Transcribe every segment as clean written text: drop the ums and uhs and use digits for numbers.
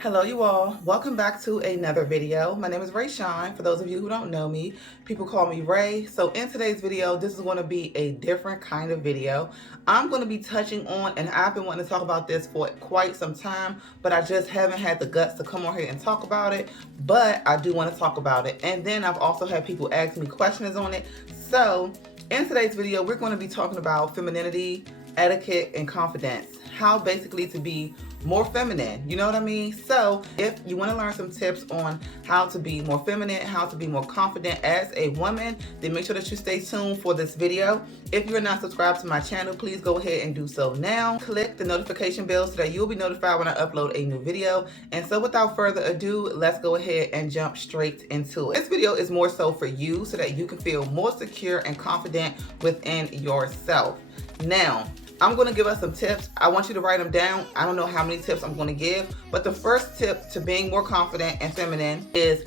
Hello you all, welcome back to another video. My name is Ray Shine. For those of you who don't know me, people call me Ray. So in today's video, this is going to be a different kind of video. I'm going to be touching on, and I've been wanting to talk about this for quite some time, but I just haven't had the guts to come on here and talk about it, but I do want to talk about it. And then I've also had people ask me questions on it. So in today's video, we're going to be talking about femininity, etiquette, and confidence. How basically to be more feminine, you know what I mean? So if you want to learn some tips on how to be more feminine, how to be more confident as a woman, then make sure that you stay tuned for this video. If you're not subscribed to my channel, please go ahead and do so now. Click the notification bell so that you'll be notified when I upload a new video. And so without further ado, let's go ahead and jump straight into it. This video is more so for you so that you can feel more secure and confident within yourself. Now, I'm going to give us some tips. I want you to write them down. I don't know how many tips I'm going to give, but the first tip to being more confident and feminine is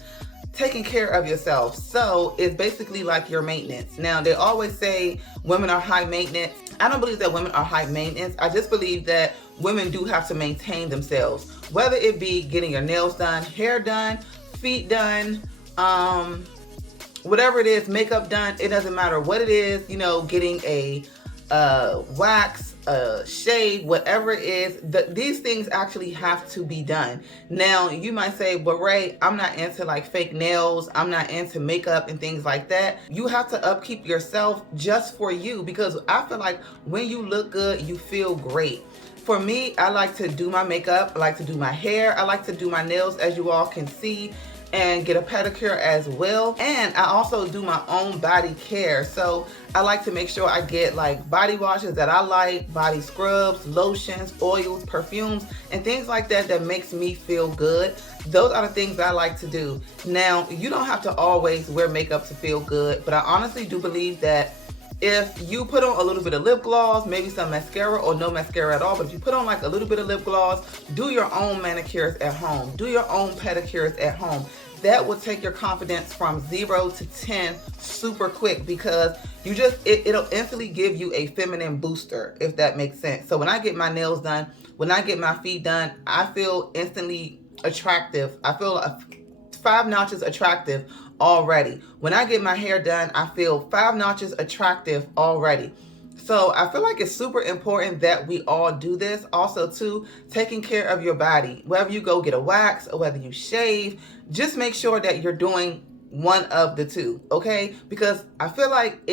taking care of yourself. So it's basically like your maintenance. Now, they always say women are high maintenance. I don't believe that women are high maintenance. I just believe that women do have to maintain themselves, whether it be getting your nails done, hair done, feet done, whatever it is, makeup done. It doesn't matter what it is, you know, getting a wax, shade, whatever it is, these things actually have to be done. Now, you might say, but Ray, I'm not into like fake nails. I'm not into makeup and things like that. You have to upkeep yourself just for you, because I feel like when you look good, you feel great. For me, I like to do my makeup. I like to do my hair. I like to do my nails, as you all can see, and get a pedicure as well. And I also do my own body care. So I like to make sure I get like body washes that I like, body scrubs, lotions, oils, perfumes, and things like that that makes me feel good. Those are the things that I like to do. Now, you don't have to always wear makeup to feel good, but I honestly do believe that if you put on a little bit of lip gloss, maybe some mascara or no mascara at all, but if you put on like a little bit of lip gloss, do your own manicures at home, do your own pedicures at home. That will take your confidence from 0 to 10 super quick, because you just, it'll instantly give you a feminine booster, if that makes sense. So when I get my nails done, when I get my feet done, I feel instantly attractive. I feel 5 notches attractive already. When I get my hair done, I feel 5 notches attractive already. So I feel like it's super important that we all do this. Also too, taking care of your body, whether you go get a wax or whether you shave, just make sure that you're doing one of the two, okay? Because I feel like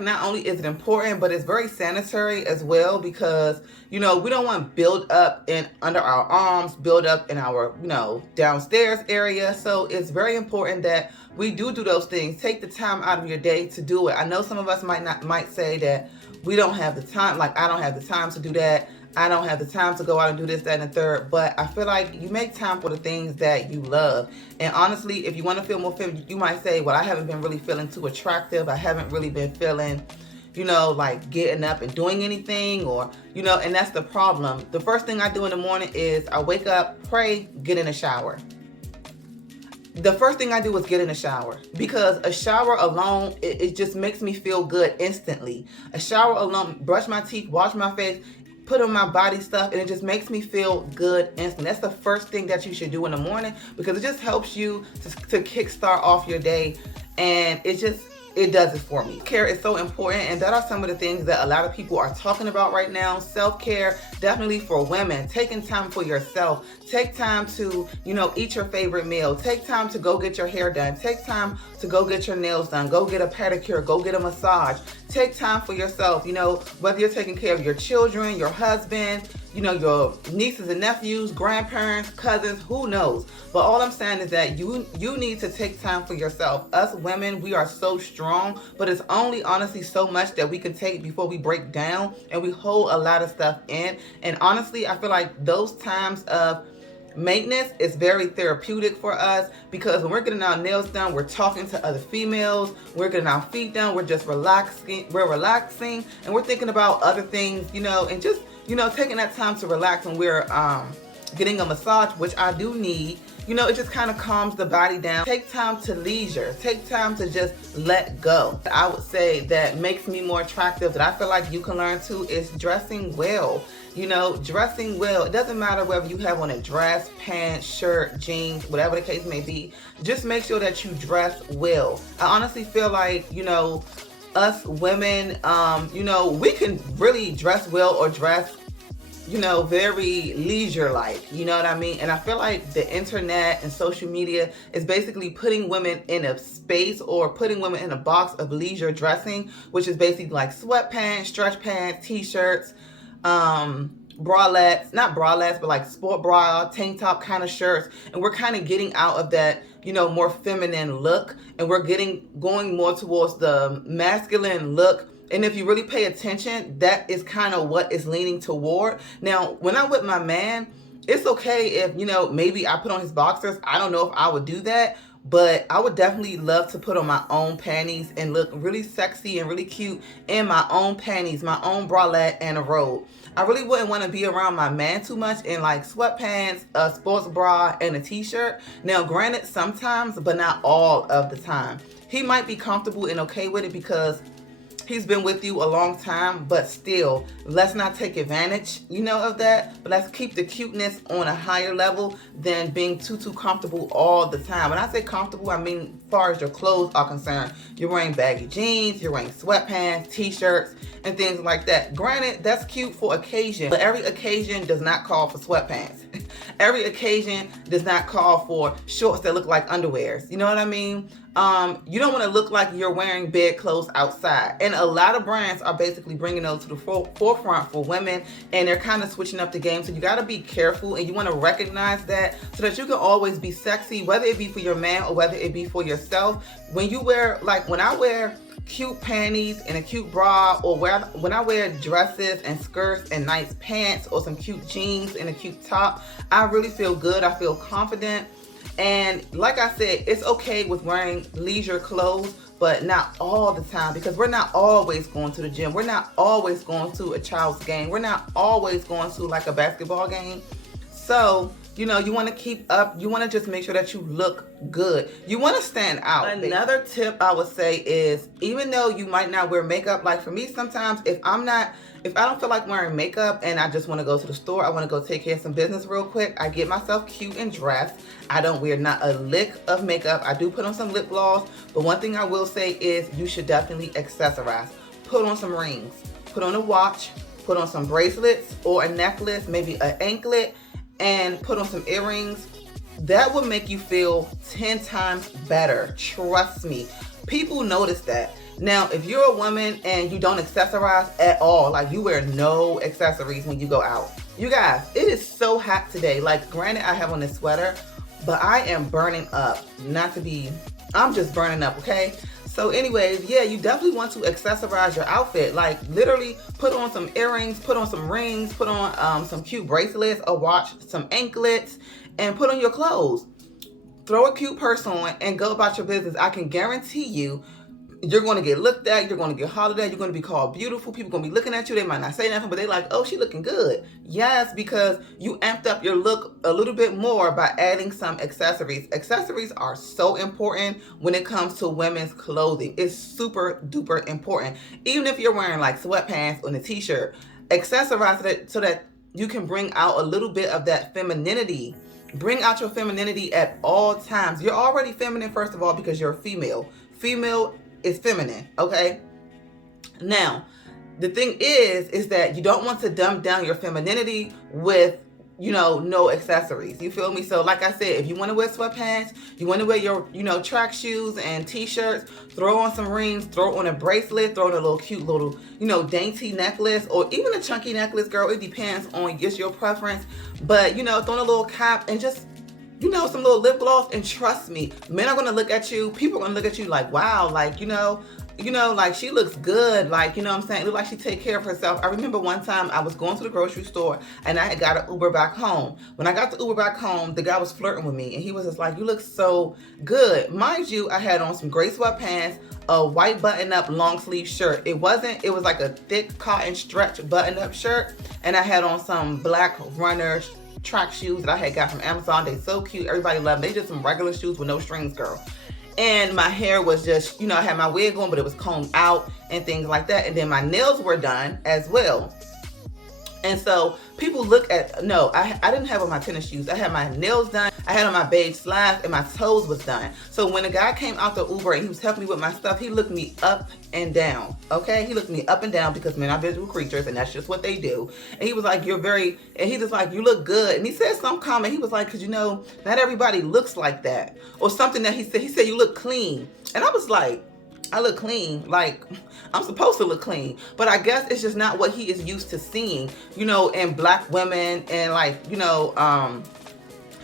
not only is it important, but it's very sanitary as well, because, you know, we don't want to build up under our arms, build up in our, you know, downstairs area. So it's very important that we do those things. Take the time out of your day to do it. I know some of us might say that we don't have the time. Like, I don't have the time to do that. I don't have the time to go out and do this, that, and the third. But I feel like you make time for the things that you love. And honestly, if you want to feel more feminine, you might say, well, I haven't been really feeling too attractive. I haven't really been feeling, you know, like getting up and doing anything, or, you know, and that's the problem. The first thing I do in the morning is I wake up, pray, get in a shower. The first thing I do is get in a shower, because a shower alone, it just makes me feel good instantly. A shower alone, brush my teeth, wash my face, put on my body stuff, and it just makes me feel good instantly. That's the first thing that you should do in the morning, because it just helps you to kickstart off your day, and it does it for me. Care is so important, and that are some of the things that a lot of people are talking about right now. Self-care, definitely for women. Taking time for yourself. Take time to, you know, eat your favorite meal. Take time to go get your hair done. Take time to go get your nails done. Go get a pedicure. Go get a massage. Take time for yourself, you know, whether you're taking care of your children, your husband, you know, your nieces and nephews, grandparents, cousins, who knows. But all I'm saying is that you need to take time for yourself. Us women, we are so strong, but it's only honestly so much that we can take before we break down, and we hold a lot of stuff in. And honestly, I feel like those times of maintenance is very therapeutic for us, because when we're getting our nails done, we're talking to other females, we're getting our feet done, we're just relaxing, and we're thinking about other things, you know, and just, you know, taking that time to relax when we're getting a massage, which I do need. you know, it just kind of calms the body down. Take time to leisure. Take time to just let go. I would say that makes me more attractive, that I feel like you can learn too, is dressing well. You know, dressing well. It doesn't matter whether you have on a dress, pants, shirt, jeans, whatever the case may be. Just make sure that you dress well. I honestly feel like, you know, us women, you know, we can really dress well or dress, you know, very leisure-like, you know what I mean? And I feel like the internet and social media is basically putting women in a space, or putting women in a box of leisure dressing, which is basically like sweatpants, stretch pants, t-shirts, bralettes, not bralettes, but like sport bra, tank top kind of shirts. And we're kind of getting out of that, you know, more feminine look, and we're going more towards the masculine look. And if you really pay attention, that is kind of what it's leaning toward. Now, when I'm with my man, it's okay if, you know, maybe I put on his boxers. I don't know if I would do that, but I would definitely love to put on my own panties and look really sexy and really cute in my own panties, my own bralette and a robe. I really wouldn't want to be around my man too much in like sweatpants, a sports bra, and a t-shirt. Now, granted, sometimes, but not all of the time. He might be comfortable and okay with it because he's been with you a long time, but still, let's not take advantage, you know, of that. But let's keep the cuteness on a higher level than being too comfortable all the time. When I say comfortable, I mean as far as your clothes are concerned. You're wearing baggy jeans, you're wearing sweatpants, t-shirts, and things like that. Granted, that's cute for occasion, but every occasion does not call for sweatpants. Every occasion does not call for shorts that look like underwears. You know what I mean? You don't want to look like you're wearing bed clothes outside. And a lot of brands are basically bringing those to the forefront for women, and they're kind of switching up the game. So you got to be careful, and you want to recognize that so that you can always be sexy, whether it be for your man or whether it be for yourself. When you wear, like when I wear cute panties and a cute bra, or when I wear dresses and skirts and nice pants, or some cute jeans and a cute top, I really feel good. I feel confident. And like I said, it's okay with wearing leisure clothes, but not all the time, because we're not always going to the gym. We're not always going to a child's game. We're not always going to like a basketball game. So, you know, you want to keep up. You want to just make sure that you look good. You want to stand out. Another tip I would say is, even though you might not wear makeup, like for me, sometimes if I don't feel like wearing makeup and I just want to go to the store, I want to go take care of some business real quick, I get myself cute and dressed. I don't wear not a lick of makeup. I do put on some lip gloss, but one thing I will say is you should definitely accessorize. Put on some rings, put on a watch, put on some bracelets or a necklace, maybe an anklet, and put on some earrings. That will make you feel 10 times better. Trust me. People notice that. Now, if you're a woman and you don't accessorize at all, like you wear no accessories when you go out. You guys, it is so hot today. Like, granted, I have on this sweater, but I am burning up. I'm just burning up, okay? So anyways, yeah, you definitely want to accessorize your outfit. Like literally put on some earrings, put on some rings, put on some cute bracelets, a watch, some anklets, and put on your clothes. Throw a cute purse on and go about your business. I can guarantee you, you're going to get looked at, you're going to get hollered at, you're going to be called beautiful. People are going to be looking at you. They might not say nothing, but they're like, oh, she looking good. Yes, because you amped up your look a little bit more by adding some accessories. Accessories are so important when it comes to women's clothing. It's super duper important. Even if you're wearing like sweatpants and a t-shirt, accessorize it so that you can bring out a little bit of that femininity. Bring out your femininity at all times. You're already feminine, first of all, because you're a female. Female is feminine, okay? Now, the thing is that you don't want to dumb down your femininity with, you know, no accessories. You feel me? So like I said, if you want to wear sweatpants, you want to wear your, you know, track shoes and t-shirts, throw on some rings, throw on a bracelet, throw on a little cute little, you know, dainty necklace, or even a chunky necklace, girl. It depends on just your preference. But, you know, throw on a little cap and just, you know, some little lip gloss, and trust me, men are going to look at you, people are going to look at you like, wow, like, you know, like she looks good, like, you know what I'm saying? It looks like she take care of herself. I remember one time I was going to the grocery store and I had got an Uber back home. When I got the Uber back home, the guy was flirting with me and he was just like, you look so good. Mind you, I had on some gray sweatpants, a white button-up long sleeve shirt. It was like a thick cotton stretch button-up shirt, and I had on some black runners, track shoes that I had got from Amazon. They so cute. Everybody loved them. They just some regular shoes with no strings, girl. And my hair was just, I had my wig on, but it was combed out and things like that. And then my nails were done as well. And so people look at, no, I didn't have on my tennis shoes. I had my nails done. I had on my beige slides and my toes was done. So when the guy came out the Uber and he was helping me with my stuff, he looked me up and down. Okay. He looked me up and down because men are visual creatures and that's just what they do. And he was like, and he was like, you look good. And he said some comment. He was like, cause not everybody looks like that, or something that he said, you look clean. And I was like, I look clean, like I'm supposed to look clean, but I guess it's just not what he is used to seeing, in black women and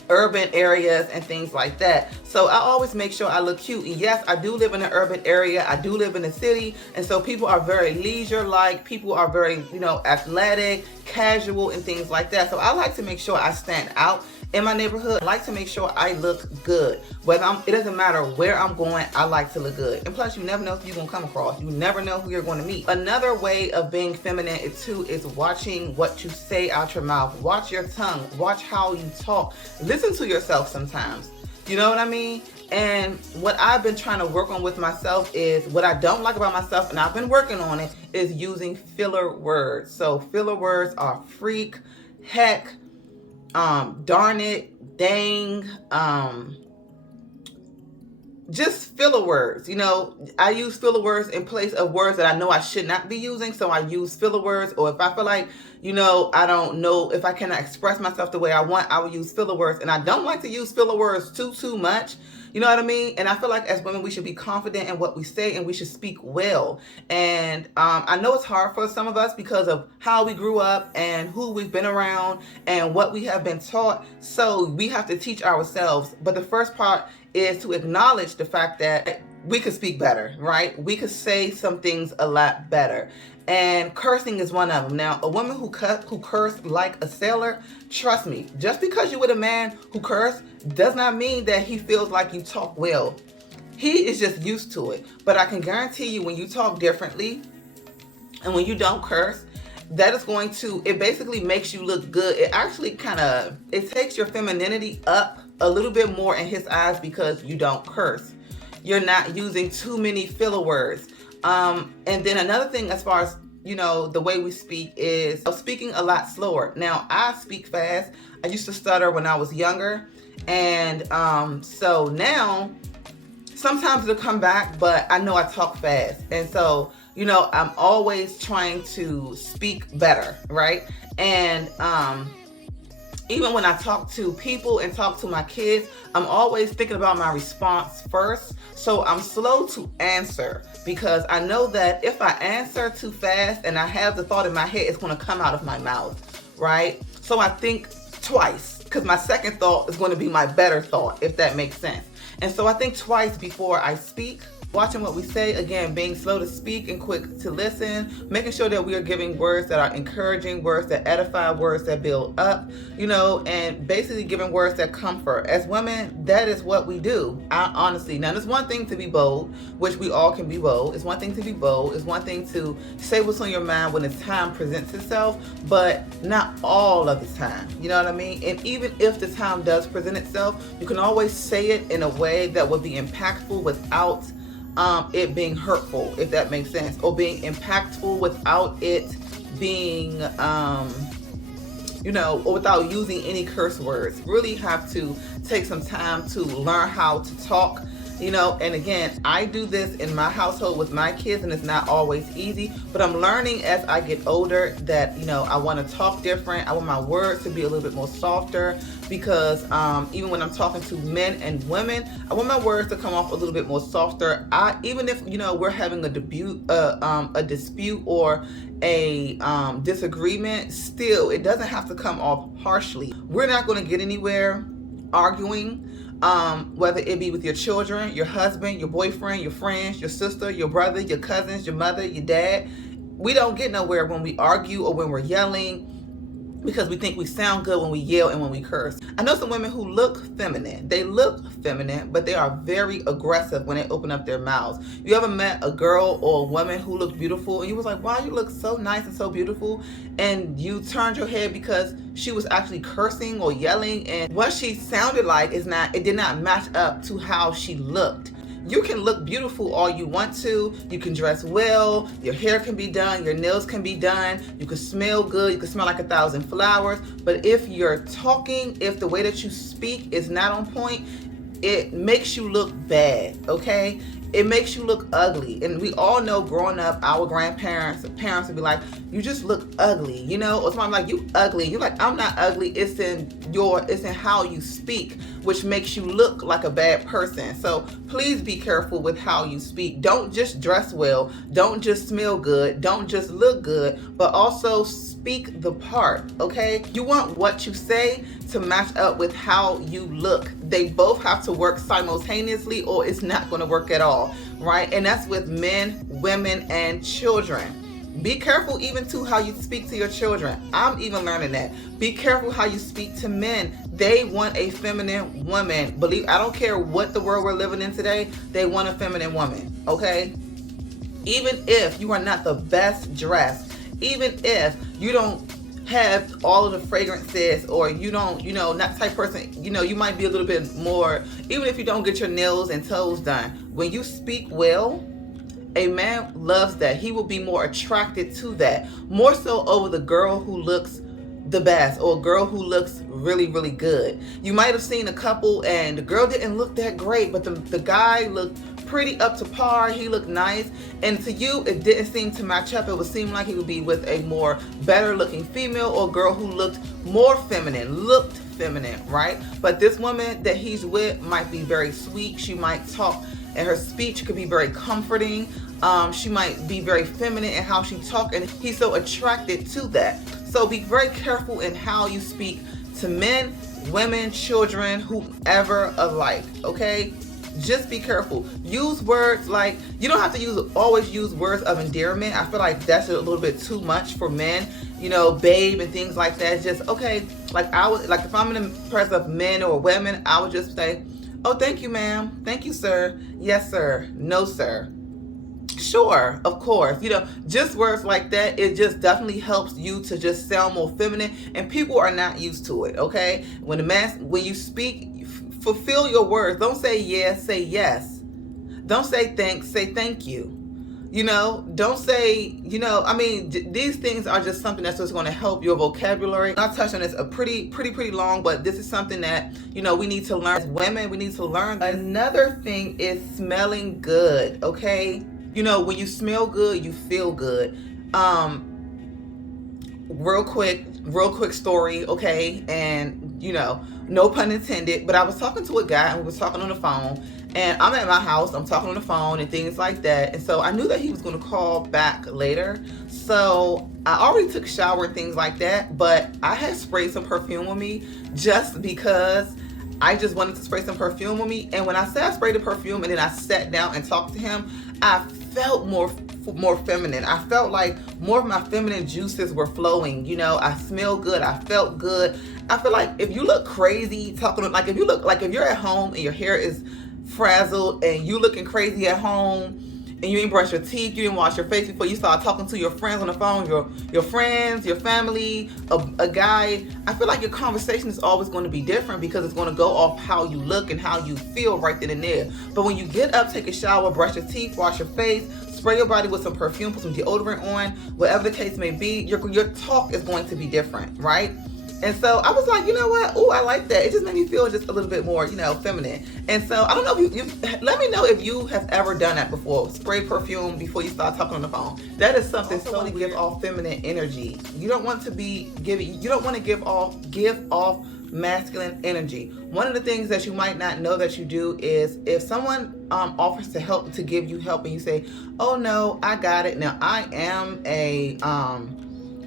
urban areas and things like that. So I always make sure I look cute. And yes, I do live in an urban area. I do live in a city. And so people are very leisure-like. People are very, athletic, casual and things like that. So I like to make sure I stand out in my neighborhood. I like to make sure I look good. It doesn't matter where I'm going, I like to look good. And plus, you never know who you're going to come across. You never know who you're going to meet. Another way of being feminine is watching what you say out your mouth. Watch your tongue. Watch how you talk. Listen to yourself sometimes. You know what I mean? And what I've been trying to work on with myself is, what I don't like about myself, and I've been working on it, is using filler words. So filler words are freak, heck, darn it, dang, just filler words. I use filler words in place of words that I know I should not be using. So I use filler words, or if I feel like, I don't know if I cannot express myself the way I want, I will use filler words. And I don't like to use filler words too much. You know what I mean? And I feel like as women, we should be confident in what we say and we should speak well. And I know it's hard for some of us because of how we grew up and who we've been around and what we have been taught. So we have to teach ourselves. But the first part is to acknowledge the fact that we could speak better, right? We could say some things a lot better. And cursing is one of them. Now, a woman who cursed like a sailor, trust me, just because you're with a man who cursed does not mean that he feels like you talk well. He is just used to it. But I can guarantee you, when you talk differently and when you don't curse, that is it basically makes you look good. It actually it takes your femininity up a little bit more in his eyes because you don't curse. You're not using too many filler words. And then another thing, as far as, the way we speak, is speaking a lot slower. Now, I speak fast. I used to stutter when I was younger. And so now, sometimes it'll come back, but I know I talk fast. And so, I'm always trying to speak better, right? And even when I talk to people and talk to my kids, I'm always thinking about my response first. So I'm slow to answer because I know that if I answer too fast and I have the thought in my head, it's going to come out of my mouth, right? So I think twice because my second thought is going to be my better thought, if that makes sense. And so I think twice before I speak. Watching what we say, again, being slow to speak and quick to listen, making sure that we are giving words that are encouraging, words that edify, words that build up, and basically giving words that comfort. As women, that is what we do. Honestly, now there's one thing to be bold, which we all can be bold. It's one thing to be bold. It's one thing to say what's on your mind when the time presents itself, but not all of the time. You know what I mean? And even if the time does present itself, you can always say it in a way that would be impactful without it being hurtful, if that makes sense, or being impactful without it being, or without using any curse words. Really have to take some time to learn how to talk, and again, I do this in my household with my kids and it's not always easy, but I'm learning as I get older that, I want to talk different. I want my words to be a little bit more softer because even when I'm talking to men and women, I want my words to come off a little bit more softer. Even if, we're having a dispute or a disagreement, still, it doesn't have to come off harshly. We're not going to get anywhere arguing. Whether it be with your children, your husband, your boyfriend, your friends, your sister, your brother, your cousins, your mother, your dad. We don't get nowhere when we argue or when we're yelling. because we think we sound good when we yell and when we curse. I know some women who look feminine. They look feminine, but they are very aggressive when they open up their mouths. You ever met a girl or a woman who looked beautiful and you was like, wow, you look so nice and so beautiful, and you turned your head because she was actually cursing or yelling, and what she sounded like it did not match up to how she looked. You can look beautiful all you want to. You can dress well. Your hair can be done. Your nails can be done. You can smell good. You can smell like 1,000 flowers. But if you're talking, if the way that you speak is not on point, it makes you look bad, okay? It makes you look ugly. And we all know growing up, our parents would be like, you just look ugly, you know? Or somebody like, you ugly. You're like, I'm not ugly. It's in how you speak, which makes you look like a bad person. So please be careful with how you speak. Don't just dress well. Don't just smell good. Don't just look good, but also speak the part, okay? You want what you say to match up with how you look. They both have to work simultaneously or it's not going to work at all, right? And that's with men, women, and children. Be careful even too how you speak to your children. I'm even learning that. Be careful how you speak to men. They want a feminine woman. I don't care what the world we're living in today, they want a feminine woman, okay? Even if you are not the best dressed, even if you don't have all of the fragrances, or you don't, not the type of person, you might be a little bit more, even if you don't get your nails and toes done. When you speak well, a man loves that. He will be more attracted to that, more so over the girl who looks the best or a girl who looks really, really good. You might have seen a couple and the girl didn't look that great, but the guy looked pretty up to par. He looked nice, and to you it didn't seem to match up. It would seem like he would be with a more better looking female or girl who looked more feminine, right? But this woman that he's with might be very sweet. She might talk and her speech could be very comforting. She might be very feminine in how she talks, and he's so attracted to that. So be very careful in how you speak to men, women, children, whoever alike, okay? Just be careful. Use words like, you don't have to always use words of endearment. I feel like that's a little bit too much for men, babe and things like that. It's just, okay, like if I'm in the presence of men or women, I would just say, oh, thank you, ma'am. Thank you, sir. Yes, sir. No, sir. Sure, of course. Just words like that, it just definitely helps you to just sound more feminine, and people are not used to it, okay? When you speak, fulfill your words. Don't say yes, say yes. Don't say thanks, say thank you. Don't say, these things are just something that's just going to help your vocabulary. I'll touch on this a pretty long, but this is something that, we need to learn. As women, we need to learn. Another thing is smelling good, okay? When you smell good, you feel good. Real quick story, okay? And, no pun intended, but I was talking to a guy and we were talking on the phone, and I'm at my house, I'm talking on the phone and things like that. And so I knew that he was going to call back later. So I already took a shower and things like that, but I had sprayed some perfume on me just because I just wanted to spray some perfume on me. And when I said I sprayed the perfume and then I sat down and talked to him, I felt more feminine. I felt like more of my feminine juices were flowing. I smelled good. I felt good. I feel like if you look crazy if you're at home and your hair is frazzled and you looking crazy at home and you didn't brush your teeth, you didn't wash your face before you start talking to your friends on the phone, your friends, your family, a guy, I feel like your conversation is always going to be different because it's going to go off how you look and how you feel right then and there. But when you get up, take a shower, brush your teeth, wash your face, spray your body with some perfume, put some deodorant on, whatever the case may be, your talk is going to be different, right? And so I was like, you know what? Oh, I like that. It just made me feel just a little bit more, feminine. And so I don't know if you let me know if you have ever done that before. Spray perfume before you start talking on the phone. That is something so to give off feminine energy. You don't want to give off masculine energy. One of the things that you might not know that you do is if someone offers to give you help and you say, oh no, I got it. Now I am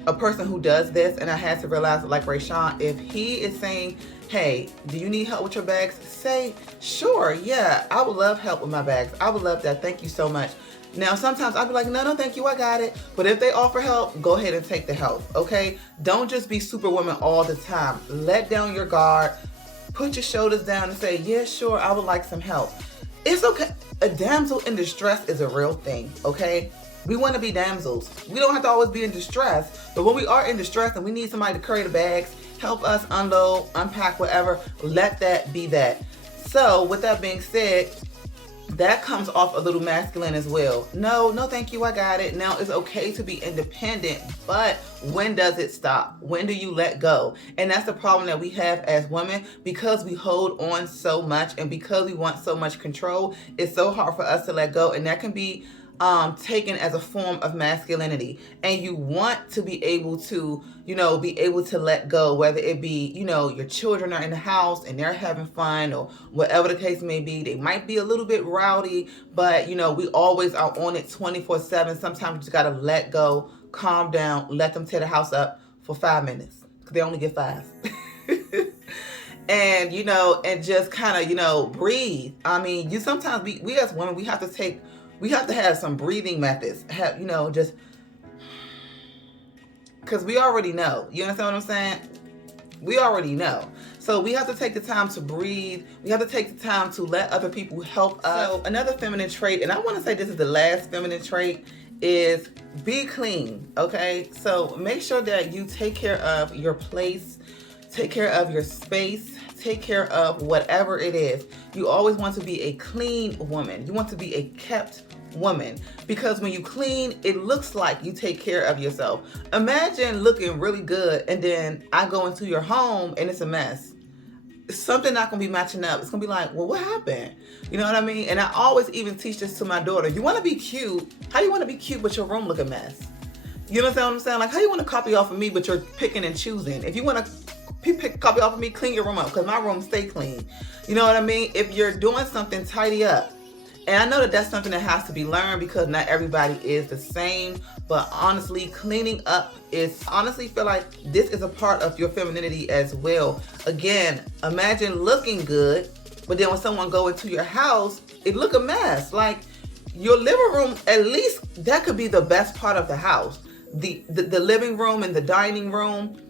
a person who does this, and I had to realize, like Rayshawn, if he is saying, hey, do you need help with your bags? Say, sure, yeah, I would love help with my bags. I would love that. Thank you so much. Now, sometimes I'll be like, no, thank you, I got it. But if they offer help, go ahead and take the help, okay? Don't just be superwoman all the time. Let down your guard, put your shoulders down and say, yeah, sure, I would like some help. It's okay. A damsel in distress is a real thing, okay? We want to be damsels. We don't have to always be in distress, but when we are in distress and we need somebody to carry the bags, help us unload, unpack, whatever, let that be that. So with that being said, that comes off a little masculine as well. No, thank you, I got it. Now, it's okay to be independent, but when does it stop? When do you let go? And that's the problem that we have as women, because we hold on so much and because we want so much control. It's so hard for us to let go, and that can be taken as a form of masculinity. And you want to be able to, be able to let go, whether it be, your children are in the house and they're having fun or whatever the case may be. They might be a little bit rowdy, but we always are on it 24/7. Sometimes you just got to let go, calm down, let them tear the house up for 5 minutes, because they only get 5. And, and just kind of, breathe. I mean, sometimes we as women, we have to have some breathing methods. Just because we already know. You understand what I'm saying? We already know. So we have to take the time to breathe. We have to take the time to let other people help us. So another feminine trait, and I want to say this is the last feminine trait, is be clean. Okay? So make sure that you take care of your place, take care of your space, take care of whatever it is. You always want to be a clean woman. You want to be a kept woman, because when you clean, it looks like you take care of yourself. Imagine looking really good and then I go into your home and it's a mess. Something not gonna be matching up. It's gonna be like, well, what happened? You know what I mean? And I always even teach this to my daughter. You want to be cute. How do you want to be cute but your room look a mess? You understand what I'm saying? Like, how you want to copy off of me but you're picking and choosing? If you want to copy off of me, clean your room up, because my room stay clean. You know what I mean? If you're doing something, tidy up. And I know that that's something that has to be learned, because not everybody is the same. But honestly, cleaning up honestly feel like this is a part of your femininity as well. Again, imagine looking good, but then when someone go into your house, it look a mess. Like, your living room, at least that could be the best part of the house. The living room and the dining room,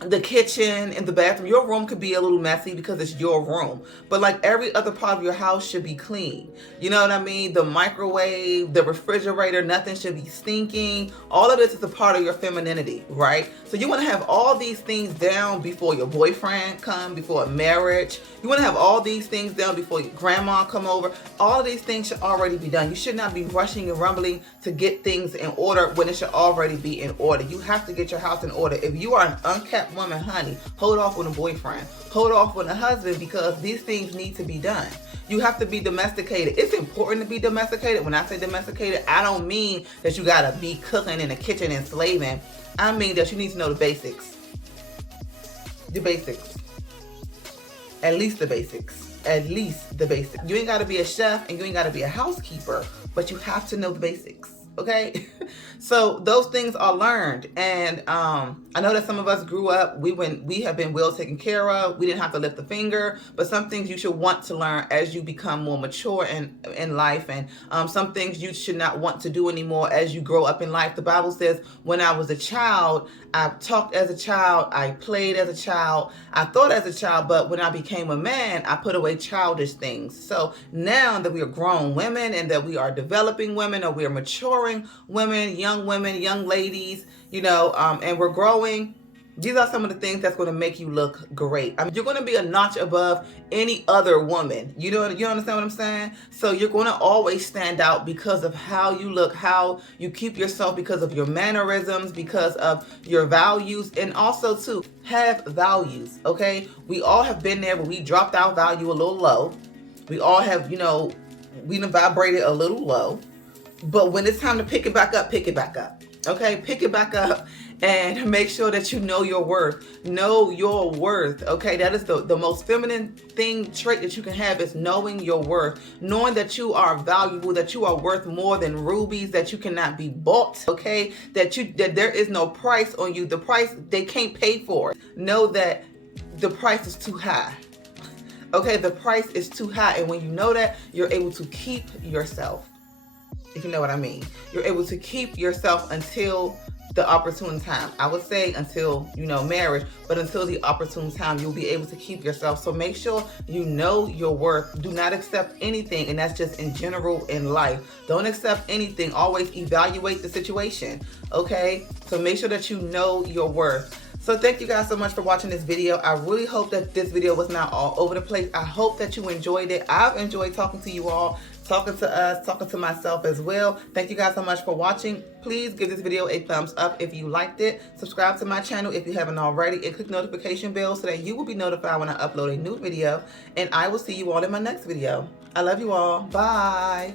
the kitchen and the bathroom. Your room could be a little messy because it's your room, but like every other part of your house should be clean. You know what I mean? The microwave, the refrigerator, nothing should be stinking. All of this is a part of your femininity, right? So you want to have all these things down before your boyfriend come, before a marriage. You want to have all these things down before your grandma come over. All of these things should already be done. You should not be rushing and rumbling to get things in order when it should already be in order. You have to get your house in order. If you are an unkept woman, honey, hold off on a boyfriend, hold off on a husband, because these things need to be done. You have to be domesticated. It's important to be domesticated. When I say domesticated, I don't mean that you gotta be cooking in the kitchen and slaving. I mean that you need to know the basics. The basics. At least the basics. At least the basics. You ain't gotta be a chef and you ain't gotta be a housekeeper, but you have to know the basics. Okay, so those things are learned, and I know that some of us grew up, we have been well taken care of. We didn't have to lift a finger, but some things you should want to learn as you become more mature in life, and some things you should not want to do anymore as you grow up in life. The Bible says, when I was a child, I talked as a child, I played as a child, I thought as a child, but when I became a man, I put away childish things. So now that we are grown women and that we are developing women, or we are maturing women, young ladies, and we're growing, these are some of the things that's going to make you look great. I mean, you're going to be a notch above any other woman. You understand what I'm saying? So you're going to always stand out because of how you look, how you keep yourself, because of your mannerisms, because of your values, and also too, have values, okay? We all have been there, but we dropped our value a little low. We all have, we done vibrated a little low. But when it's time to pick it back up, okay? Pick it back up and make sure that you know your worth. Know your worth, okay? That is the most feminine trait that you can have, is knowing your worth. Knowing that you are valuable, that you are worth more than rubies, that you cannot be bought, okay? That there is no price on you. The price, they can't pay for it. Know that the price is too high. Okay, the price is too high. And when you know that, you're able to keep yourself. if you know what I mean. You're able to keep yourself until the opportune time. I would say until, marriage, but until the opportune time, you'll be able to keep yourself. So make sure you know your worth. Do not accept anything, and that's just in general in life. Don't accept anything. Always evaluate the situation, okay? So make sure that you know your worth. So thank you guys so much for watching this video. I really hope that this video was not all over the place. I hope that you enjoyed it. I've enjoyed talking to you all, talking to us, talking to myself as well. Thank you guys so much for watching. Please give this video a thumbs up if you liked it. Subscribe to my channel if you haven't already, and click notification bell so that you will be notified when I upload a new video. And I will see you all in my next video. I love you all. Bye.